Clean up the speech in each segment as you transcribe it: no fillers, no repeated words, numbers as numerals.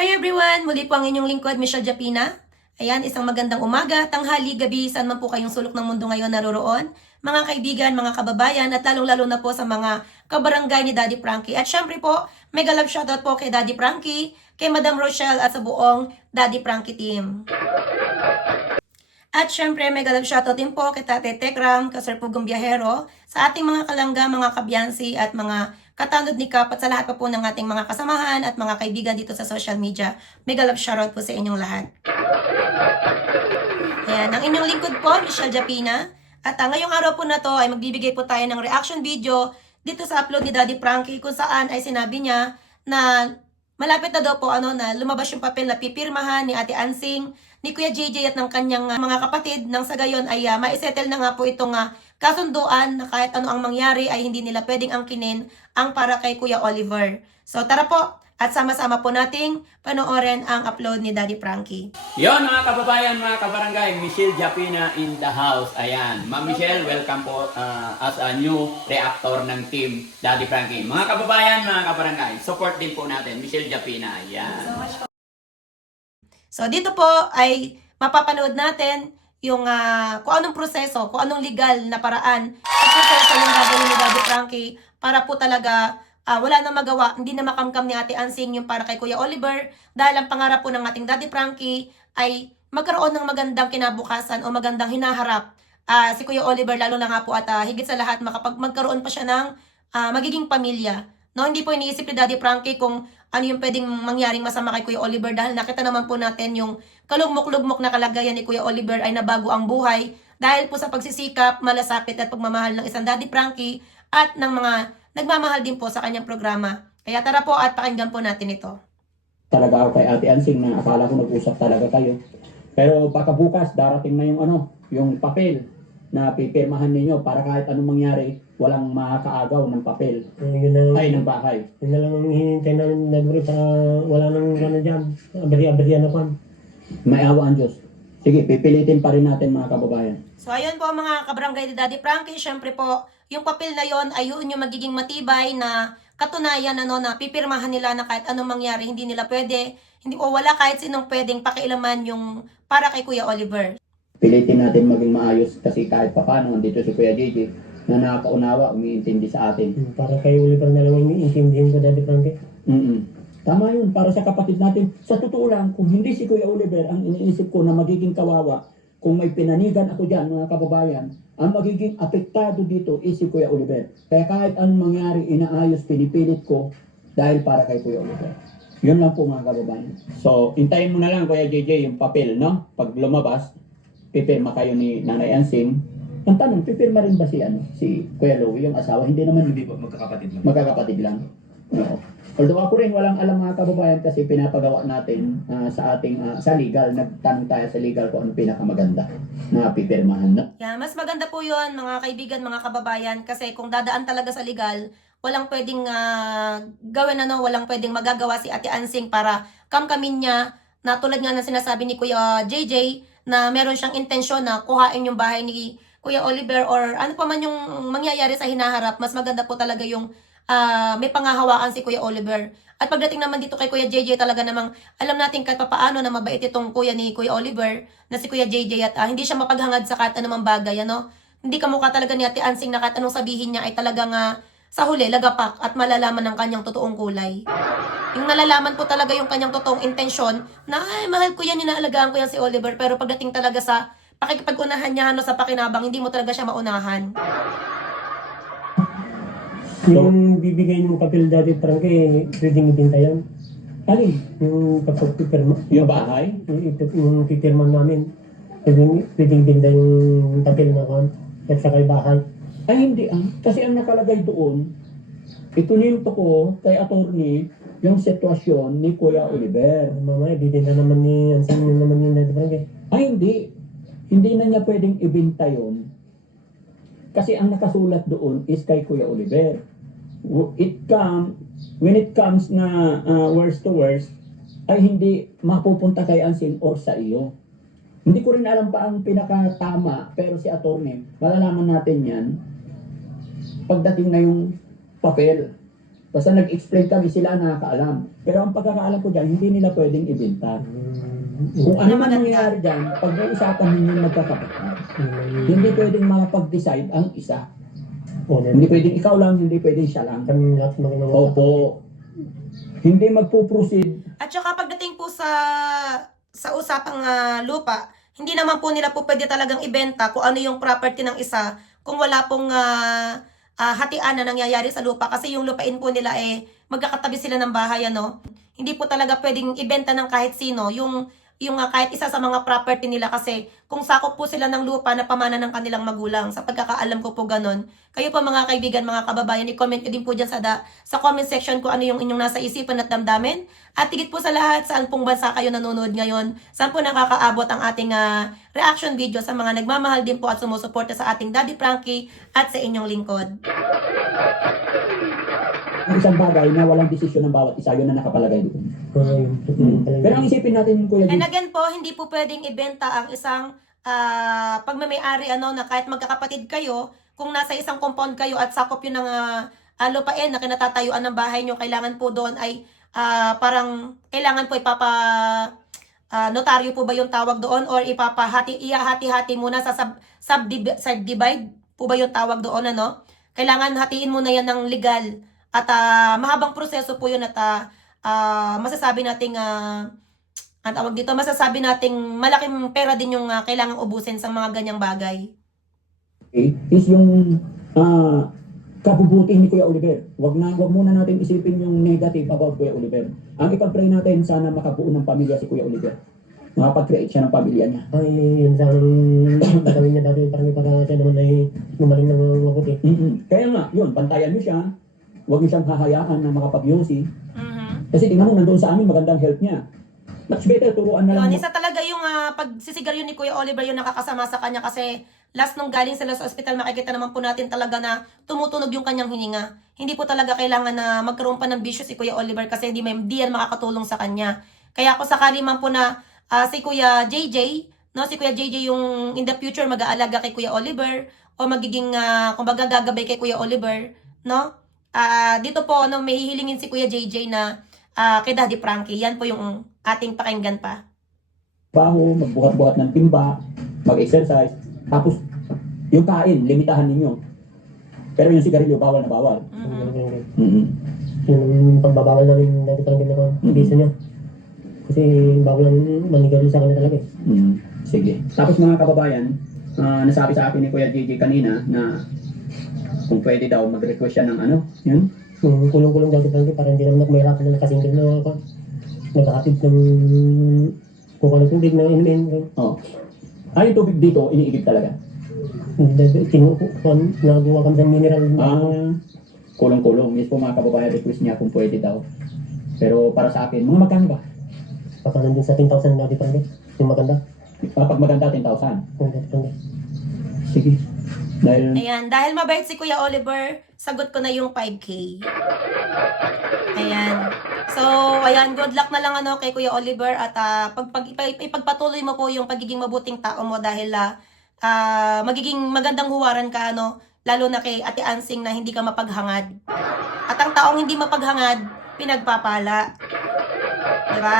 Hi everyone! Muli po ang inyong lingkod, Michelle Japina. Ayan, isang magandang umaga, tanghali, gabi, saan man po kayong sulok ng mundo ngayon naroroon. Mga kaibigan, mga kababayan, at lalong-lalo na po sa mga kabarangay ni Daddy Frankie. At syempre po, mega love shoutout po kay Daddy Frankie, kay Madam Rochelle at sa buong Daddy Frankie team. At syempre, mega love shoutout din po kay Tate Tekram, ka Sir Pugong Biyahero, sa ating mga kalangga, mga kabyansi at mga katanod ni Kap at sa lahat pa po ng ating mga kasamahan at mga kaibigan dito sa social media. Mega love shoutout po sa inyong lahat. Ayan, ang inyong lingkod po, Michelle Japina. At ngayong araw po na to ay magbibigay po tayo ng reaction video dito sa upload ni Daddy Frankie kung saan ay sinabi niya na malapit na daw po na lumabas yung papel na pipirmahan ni Ate Ansing, ni Kuya JJ at ng kanyang mga kapatid nang sa gayon ay maisettle na nga po itong kasunduan na kahit ano ang mangyari ay hindi nila pwedeng angkinin ang para kay Kuya Oliver. So tara po at sama-sama po nating panoorin ang upload ni Daddy Frankie. Yon mga kababayan, mga kabarangay, Michelle Japina in the house. Ayan, Ma'am Michelle, welcome po as a new reactor ng team Daddy Frankie. Mga kababayan, mga kabarangay, support din po natin Michelle Japina. Ayan. So dito po ay mapapanood natin yung kung anong proseso, kung anong legal na paraan at proseso yung gagawin ni Daddy Frankie para po talaga wala na magawa, hindi na makamkam ni Ate Ansing yung para kay Kuya Oliver dahil ang pangarap po ng ating Daddy Frankie ay magkaroon ng magandang kinabukasan o magandang hinaharap si Kuya Oliver lalo na nga po at higit sa lahat magkaroon pa siya ng magiging pamilya. No, hindi po iniisip ni Daddy Frankie kung ano yung pwedeng mangyaring masama kay Kuya Oliver dahil nakita naman po natin yung kalugmok-lugmok na kalagayan ni Kuya Oliver ay nabago ang buhay dahil po sa pagsisikap, malasakit at pagmamahal ng isang Daddy Frankie at ng mga nagmamahal din po sa kanyang programa. Kaya tara po at pakinggan po natin ito. Talaga ako kay Ate Ansing na akala ko nag-usap talaga kayo. Pero baka bukas darating na yung papel na pipirmahan ninyo para kahit anong mangyari, walang makakaagaw ng papel. Ay, ng bahay. Yun na lang ang hinihintay namin nag-brief sa wala nang dyan. Abri-abriya na kwan. May awa ang Diyos. Sige, pipilitin pa rin natin mga kababayan. So ayun po mga kabarangay ni Daddy Frankie, syempre po, yung papel na yon ay yun yung magiging matibay na katunayan na pipirmahan nila na kahit anong mangyari, hindi nila pwede, hindi o wala kahit sinong pwedeng pakialaman yung para kay Kuya Oliver. Pilitin natin maging maayos kasi kahit papano nandito si Kuya JJ na nakakaunawa, umiintindi sa atin. Para kay Oliver na lang yung iintindihin ko, Daddy Frankie. Tama yun, para sa kapatid natin. Sa totoo lang, kung hindi si Kuya Oliver, ang iniisip ko na magiging kawawa, kung may pinanigan ako dyan, mga kababayan, ang magiging apektado dito is si Kuya Oliver. Kaya kahit anong mangyari, inaayos, pinipilit ko dahil para kay Kuya Oliver. Yun lang po mga kababayan. So, hintayin mo na lang Kuya JJ yung papel, no? Pag lumabas, pipirma kayo ni Nanay Ansing. Ang tanong, pipirma rin ba si Kuya Louie, yung asawa? Hindi naman. Hindi po, magkakapatid lang. Magkakapatid lang. Oo. Although ako rin walang alam mga kababayan kasi pinapagawa natin sa ating sa legal, nagtanong tayo sa legal kung ano pinakamaganda na pipirmahan na. Yeah, mas maganda po yun mga kaibigan, mga kababayan kasi kung dadaan talaga sa legal, walang pwedeng gawin walang pwedeng magagawa si Ate Ansing para kamkamin niya na tulad nga ng sinasabi ni Kuya JJ na meron siyang intensyon na kuhain yung bahay ni Kuya Oliver or ano pa man yung mangyayari sa hinaharap. Mas maganda po talaga yung may pangahawaan si Kuya Oliver. At pagdating naman dito kay Kuya JJ talaga namang alam natin kahit papaano na mabait itong kuya ni Kuya Oliver na si Kuya JJ at hindi siya mapaghangad sa kahit anumang bagay, Hindi kamukha talaga ni Ate Ansing na kahit anong sabihin niya ay talagang sa huli, lagapak at malalaman ng kanyang totoong kulay. Yung nalalaman po talaga yung kanyang totoong intensyon na ay mahal ko yan, inaalagaan ko yan si Oliver pero pagdating talaga sa pakikipag-unahan niya sa pakinabang, hindi mo talaga siya maunahan. Yung bibigay ng papel, Daddy Frankie, pwedeng ibinta yan. Alin? Yung kapag pipirma. Yung bahay? Yung pipirma namin. Pwedeng ibinta yung papel na kwan. At saka yung bahay. Ay hindi kasi ang nakalagay doon, ituninto ko kay attorney yung sitwasyon ni Kuya Oliver. Mamaya, bibinta naman ni Ansing naman yung Daddy Frankie. Ay hindi. Hindi na niya pwedeng ibenta yun. Kasi ang nakasulat doon is kay Kuya Oliver. When it comes na worst to worst, ay hindi mapupunta kay Ansing or sa iyo. Hindi ko rin alam pa ang pinakatama, pero si attorney, malalaman natin yan pagdating na yung papel. Basta nag-explain kami, sila ang nakakaalam. Pero ang pagkakaalam ko dyan, hindi nila pwedeng ibenta. Kung ano man Maganda. mangyayari dyan, pag-uusapan ninyo magkakapatid. Hindi pwedeng makapag-decide ang isa. Hindi pwedeng ikaw lang, hindi pwedeng siya lang. Kami lahat magandang Opo. Hindi magpo-proceed. At saka pagdating po sa usapang lupa, hindi naman po nila po pwede talagang ibenta kung ano yung property ng isa kung wala pong hatian na nangyayari sa lupa kasi yung lupain po nila magkakatabi sila ng bahay ano. Hindi po talaga pwedeng ibenta ng kahit sino yung kahit isa sa mga property nila kasi kung sakop po sila ng lupa na pamana ng kanilang magulang. Sa pagkakaalam ko po ganon. Kayo po mga kaibigan, mga kababayan, i-comment nyo din po dyan sa comment section kung ano yung inyong nasa isipan at damdamin. At higit po sa lahat, saan pong bansa kayo nanonood ngayon, saan po nakakaabot ang ating reaction video sa mga nagmamahal din po at sumusuporta sa ating Daddy Frankie at sa inyong lingkod. Ang isang bagay na walang desisyon ng bawat isa, yun na nakapalagay doon. Pero ang isipin natin, Kuya And Jim, again po, hindi po pwedeng ibenta ang isang pagmamayari na kahit magkakapatid kayo, kung nasa isang compound kayo at sakop yun ng lupain na kinatatayuan ng bahay nyo, kailangan po doon ay parang kailangan po notaryo po ba yung tawag doon or ihati-hati muna sa subdivide po ba yung tawag doon ano? Kailangan hatiin muna yan ng legal at mahabang proseso po yun at masasabi nating ang tawag dito, masasabi nating malaking pera din yung kailangang ubusin sa mga ganyang bagay. is yung kabubuti ni Kuya Oliver. Wag muna natin isipin yung negative about Kuya Oliver. Ang ipag-pray natin, sana makabuo ng pamilya si Kuya Oliver. Makapag-create siya ng pamilya niya. Ay, yun sa gagawin niya dati parang para siya naman ay gumaling ng mabuti. Kaya nga, yun, bantayan niyo siya. Huwag niyo siyang hahayaan na makapag-yosi. Mhm. Kasi tingnan mo, nandun sa amin, magandang health niya. Much better, turuan na lang. Yun, isa talaga yung pagsisigarilyo ni Kuya Oliver yung nakakasama sa kanya kasi last nung galing sila sa ospital, makikita naman po natin talaga na tumutunog yung kanyang hininga. Hindi po talaga kailangan na magkaroon pa ng bisyo si Kuya Oliver kasi hindi yan makakatulong sa kanya. Kaya kung sakali man po na si Kuya JJ, no, si Kuya JJ yung in the future mag-aalaga kay Kuya Oliver o magiging kumbaga gagabay kay Kuya Oliver, no? Dito po may hihilingin si Kuya JJ na kay Daddy Frankie. Yan po yung ating pakinggan pa. Baho, magbuhat-buhat ng timba, mag-exercise. Tapos, yung kain, limitahan ninyo. Pero yung sigarilyo, bawal na bawal. Yung pagbabawal namin dati parang ginawa, bisa niya. Kasi bawal lang manigaw sa kanya talaga eh. Sige. Tapos mga kababayan, nasabi sa akin ni Kuya JJ kanina na kung pwede daw mag-request siya ng yun? Yung kulong-kulong dati parang para hindi naman mahirapan na nakasingil na ako. Nagkakatid ng kung ano tubig na inumin. Oh. Yung tubig dito, iniigib talaga. Nagawa kami sa mineral. Kulong-kulong. Yes po mga kababayan, request niya kung pwede daw. Pero para sa akin, mga magkano ba? Baka nandun sa 10,000 dati parang yung maganda. Pag maganda, 10,000. Yung dati parang Sige. Dahil mabait si Kuya Oliver, sagot ko na yung 5K. Ayan. So, good luck na lang kay Kuya Oliver at ipagpatuloy mo po yung pagiging mabuting tao mo dahil magiging magandang huwaran ka lalo na kay Ate Ansing na hindi ka mapaghangad. At ang taong hindi mapaghangad, pinagpapala. Diba?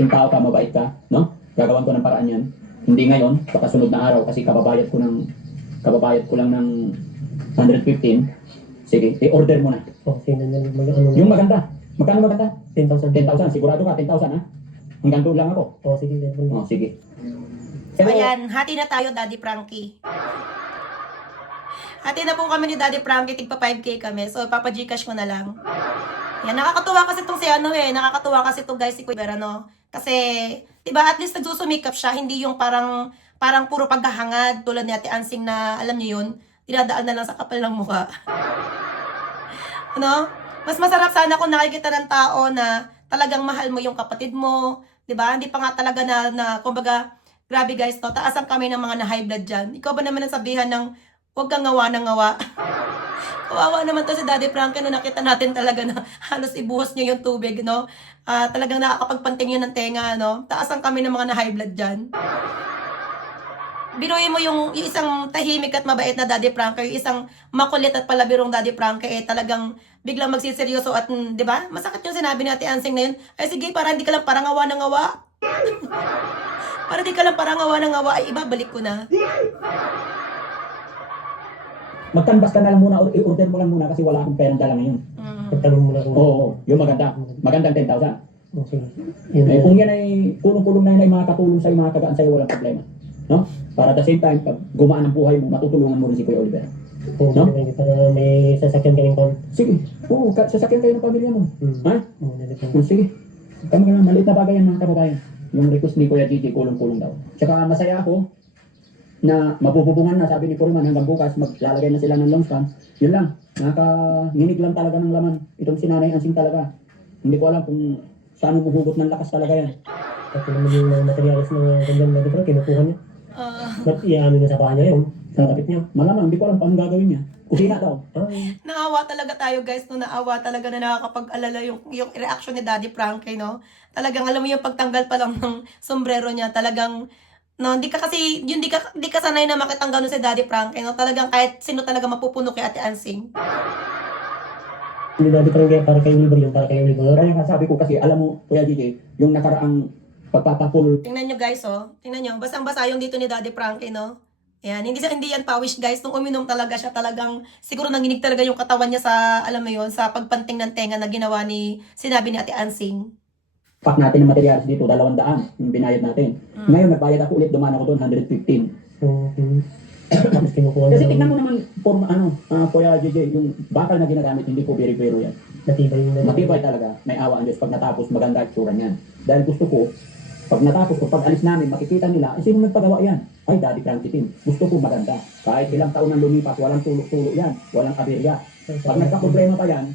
Ting tao ka, mabait ka, no? Gagawan ko ng paraan yan. Hindi ngayon, baka sunod na araw kasi kababayad ko lang ng 115. Sige, i-order mo na. Yung maganda. Magkano maganda? 10,000. 10,000. Sigurado ka, 10,000 ha? Hanggang doon lang ako. Sige. Sige. So, ayan, hati na tayo, Daddy Frankie. Hati na po kami ni Daddy Frankie, tigpa 5K kami. So, papa-Gcash ko na lang. Yan, nakakatuwa kasi itong nakakatuwa kasi ito guys, si Kuya Oliver, Kasi, diba, at least nagsusumikap siya, hindi yung parang puro paghahangad, tulad ni Ate Ansing na, alam niyo yun, dinadaan na lang sa kapal ng mukha. Mas masarap sana kung nakikita ng tao na talagang mahal mo yung kapatid mo, diba? Hindi pa nga talaga na kumbaga, grabe guys, taasan kami ng mga na-high blood dyan. Ikaw ba naman ang sabihan ng, huwag kang ngawa ng ngawa. Kawawa naman to si Daddy Frankie na nakita natin talaga na halos ibuhos niya yung tubig, talagang nakakapagpanting yun ng tenga, Taasan kami ng mga na-high blood dyan. biruin mo yung isang tahimik at mabait na Daddy Frankie, yung isang makulit at palabirong Daddy Frankie, talagang biglang magsiseryoso at, di ba? Masakit yung sinabi ni Ate Ansing na yun. Ay sige, para hindi ka lang parang awa ng awa. Para di ka lang parang awa ng awa, ay ibabalik ko na. Magkanbas ka na lang muna, i-order mo lang muna kasi wala akong perang dala ngayon. Pagtanong mo na kung... Oo, yung maganda. Magandang 10,000. Okay. Yun, Eh, kung yan ay kulong-kulong na yun ay makakatulong sa'yo, makakagaan sa'yo, walang problema. No? Para at the same time, pag gumaan ang buhay mo, matutulungan mo rin si Kuya Oliver. Oo, No? para may sasakyan kaming kon. Sige, oo, sasakyan kayo ng pamilya mo. Ha? Oo, depende. Sige, kami ka maliit na bagay yan mga kababayan. Yung request ni Kuya Gigi, kulong-kulong daw. Tsaka masaya ako na mabububungan na, sabi ni Puruman, hanggang bukas maglalagay na sila ng long span. Yun lang, nginig lang talaga ng laman. Itong si Nanay Ansing talaga. Hindi ko alam kung saan umuhugot ng lakas talaga yan. Pati naman yung mga materialis ng kanyang na dito, kinukuha niya. Ba't iaano niya sa bahay niya yung sa kapit niya? Malamang, hindi ko alam paano gagawin niya. Kusina daw. Naawa talaga tayo guys, no? Naawa talaga na nakakapag-alala yung reaction ni Daddy Frankie, no? Talagang alam mo yung pagtanggal pa lang ng sombrero niya, talagang, no, hindi ka kasi, yun, di ka sanay na makitang gano'n si Daddy Frankie, no? Talagang kahit sino talaga mapupuno kay Ate Ansing. Hindi na parang para kay Oliver yung para kay Oliver. Kaya nga sabi ko kasi, alam mo, Kuya Gigi, yung nakaraang pagpapapul. Tingnan nyo guys, oh. Tingnan nyo, basang-basa yung dito ni Daddy Frankie, no? Ayan, hindi yan pawis guys. Nung uminom talaga siya, talagang siguro nanginig talaga yung katawan niya sa, alam mo yun, sa pagpanting ng tenga na ginawa sinabi ni Ate Ansing. Pack natin ng materials dito, 200 yung binayad natin. Ngayon, nagbayad ako ulit, dumaan ako doon, 115. Tapos kinukuha niya. Kasi tignan mo naman, Kuya Gigi, yung bakal na ginagamit, hindi po beri-pero yan. Matibay talaga, may awa ang Diyos. Pag natapos, maganda ang itsura niyan. Dahil gusto ko, pag natapos ko, pag alis namin, makikita nila, sino nagpagawa yan? Ay, Daddy Frankie team. Gusto ko maganda. Kahit ilang taon nang lumipas, walang tulo-tulo yan. Walang aberya. Pag nagka-problema pa yan,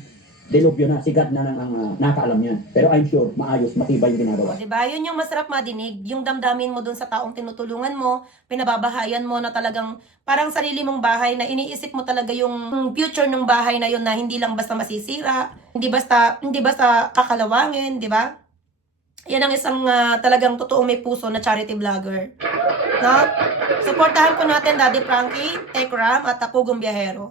delubyo na, sigad na ang nakaalam yan. Pero I'm sure, maayos, matibay yung ginagawa. Diba? Yun yung masarap madinig. Yung damdamin mo dun sa taong tinutulungan mo, pinababahayan mo na talagang parang sarili mong bahay na iniisip mo talaga yung future ng bahay na yun na hindi lang basta masisira, hindi basta kakalawangin, di ba? Yan ang isang talagang totoong may puso na charity vlogger. No? Supportahan po natin Daddy Frankie, Tekram at Pugong Biyahero.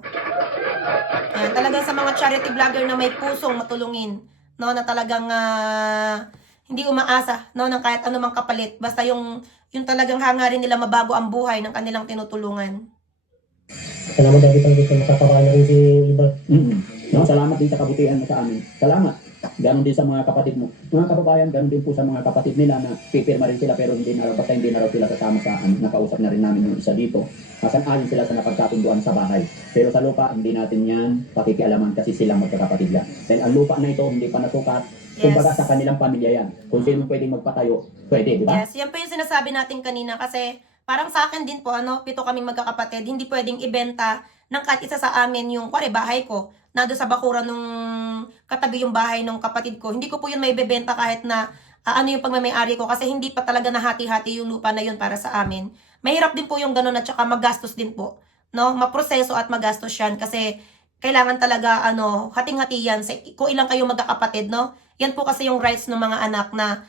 Ayan, talagang sa mga charity vlogger na may pusong matulungin, no, na talagang hindi umaasa, no, ng kahit anumang kapalit, basta yung talagang hangarin nila mabago ang buhay ng kanilang tinutulungan. Salamat Daddy Frankie kung makakabahan na rin si Oliver. No, salamat din sa kabutihan mo sa amin. Salamat. Ganon din sa mga kapatid mo. Mga kababayan, ganon din po sa mga kapatid nila na pipirma rin sila pero hindi na raw sila kasama sa nakausap na rin namin yung isa dito. Ayon sila sa napagkatunduan sa bahay. Pero sa lupa, hindi natin yan pakikialaman kasi silang magkakapatid yan. Dahil ang lupa na ito, hindi pa nasukat. Kumbaga sa kanilang pamilya yan. Kung sino pwedeng magpatayo, pwede, di ba? Yes, yan po yung sinasabi natin kanina kasi parang sa akin din po, 7 kaming magkakapatid, hindi pwedeng ibenta ng kahit isa sa amin yung, kuwari, bahay ko, nado sa bakuran nung katabi yung bahay ng kapatid ko. Hindi ko po yun may bebenta kahit na ano yung pagmamayari ko kasi hindi pa talaga nahati-hati yung lupa na yun para sa amin. Mahirap din po yung ganun at saka magastos din po. No? Maproseso at magastos yan kasi kailangan talaga hating-hati yan kung ilang kayo magkakapatid, no? Yan po kasi yung rights ng mga anak na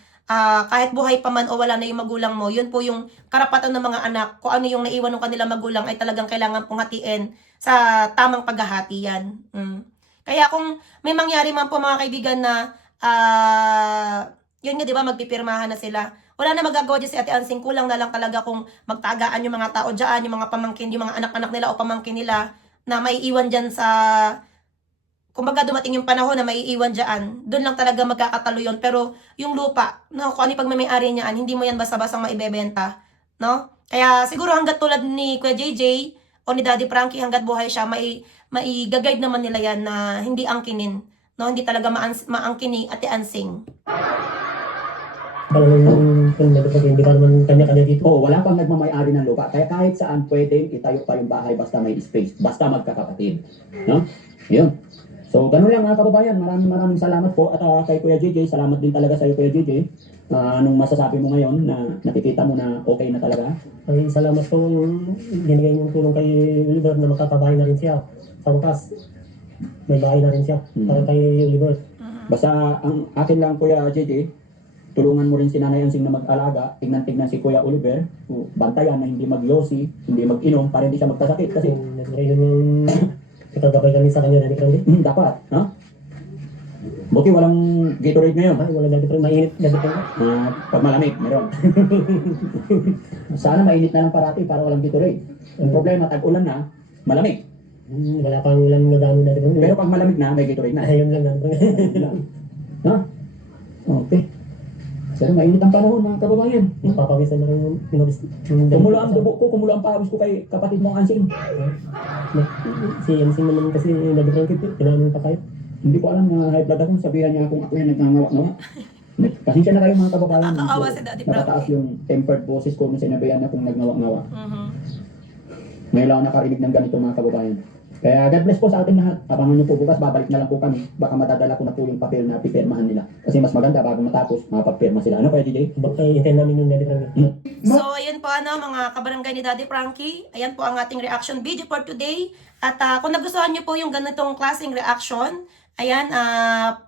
kahit buhay pa man o wala na yung magulang mo, yun po yung karapatan ng mga anak. Kung ano yung naiwan ng kanilang magulang ay talagang kailangan pong hatiin sa tamang paghahati yan. Kaya kung may mangyari man po mga kaibigan na yun nga, di ba, magpipirmahan na sila. Wala na magagawa dyan si Ate Ansing. Kulang na lang talaga kung magtagaan yung mga tao dyan, yung mga pamangkin, yung mga anak-anak nila o pamangkin nila na maiiwan dyan sa... Kumbaga dumating yung panahon na maiiwan dyan, doon lang talaga magkakatalo yun. Pero yung lupa, no, kung ano yung pagmamayari niyan, hindi mo yan basta-bastang maibebenta. No? Kaya siguro hanggat tulad ni Kuya JJ o ni Daddy Frankie, hanggat buhay siya, maigagayad naman nila yan na hindi angkinin. No? Hindi talaga maangkini Ate Ansing. Hindi pa naman kanya-kanya dito. Oo, wala pang nagmamayari ng lupa. Kaya kahit saan pwedeng itayo pa yung bahay basta may space, basta magkakapatid. No? Yun. So, ganun lang mga kababayan. Maraming salamat po. At kay Kuya JJ, salamat din talaga sa iyo Kuya JJ. Anong masasabi mo ngayon na nakikita mo na okay na talaga? Ay, salamat po binigay yung tulong kay Oliver na makakabahay na rin siya. Sa wakas, may bahay na rin siya para kay Oliver. Basta ang akin lang Kuya JJ, tulungan mo rin si Nanay Ansing na mag-alaga, tignan-tignan si Kuya Oliver, bantayan na hindi mag-yosi, hindi mag-inom para hindi siya magkasakit kasi Yun yung ikagabay kami sa kanya, Daddy Frankie. dapat, ha? Buti walang Gatorade ngayon, ha? Ay, wala Daddy Frankie, mainit Daddy Frankie. Pag malamig, meron. Sana mainit na lang parati para walang Gatorade. Ang problema, tag-ulan na, malamig. Wala pang ulan na dami Daddy Frankie. Pero pag malamig na, may Gatorade na. Ayun lang Daddy Frankie. Ha? Okay. Pero mainit ang panahon, mga kababayan. Papawisan na rin yung Kumula ang dugo ko, kumula ang pawis ko kay kapatid mong Ansing. Si MC naman kasi Daddy Frankie, pinanong pa kayo. Hindi ko alam na high blood ako, sabihan niya akong ako yan nagngangawa-ngawa. Pasensya na kayo mga kababayan. Nakakaawa si Daddy Frankie. Nakataas yung tempered boses ko nung sinabihan akong nagngawa-ngawa. Mhm. Ngayon lang ako nakarinig ng ganito mga kababayan. Kaya God bless po sa ating lahat. Abangan niyo po bukas, babalik na lang po kami. Baka madadala ko na po yung papel na pipirmahan nila. Kasi mas maganda bago matapos, mapapirma sila. Ano kaya DJ? Baka hintayin namin yung Daddy Frankie. So, ayun po mga kabarangay ni Daddy Frankie. Ayan po ang ating reaction video for today. At kung nagustuhan niyo po yung ganitong klaseng reaction, ayan,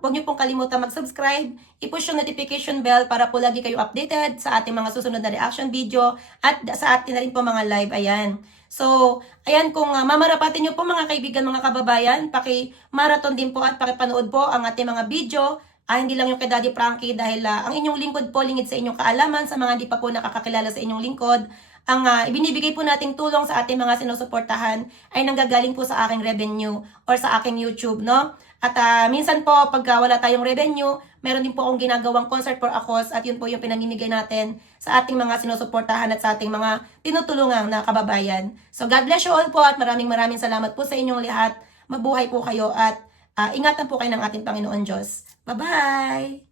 huwag niyo pong kalimutan mag-subscribe, i-push yung notification bell para po lagi kayo updated sa ating mga susunod na reaction video at sa atin na rin po mga live, ayan. So, ayan, kung mamarapatin niyo po mga kaibigan, mga kababayan, paki-marathon din po at paki-panood po ang ating mga video. Hindi lang yung kay Daddy Frankie dahil ang inyong lingkod po lingid sa inyong kaalaman sa mga hindi pa po nakakakilala sa inyong lingkod. Ang ibinibigay po nating tulong sa ating mga sinusuportahan ay nanggagaling po sa aking revenue or sa aking YouTube, no? At minsan po, pagka wala tayong revenue, meron din po akong ginagawang concert for a cause at yun po yung pinamimigay natin sa ating mga sinusuportahan at sa ating mga tinutulungang na kababayan. So God bless you all po at maraming salamat po sa inyong lahat. Mabuhay po kayo at ingatan po kayo ng ating Panginoon Diyos. Bye-bye!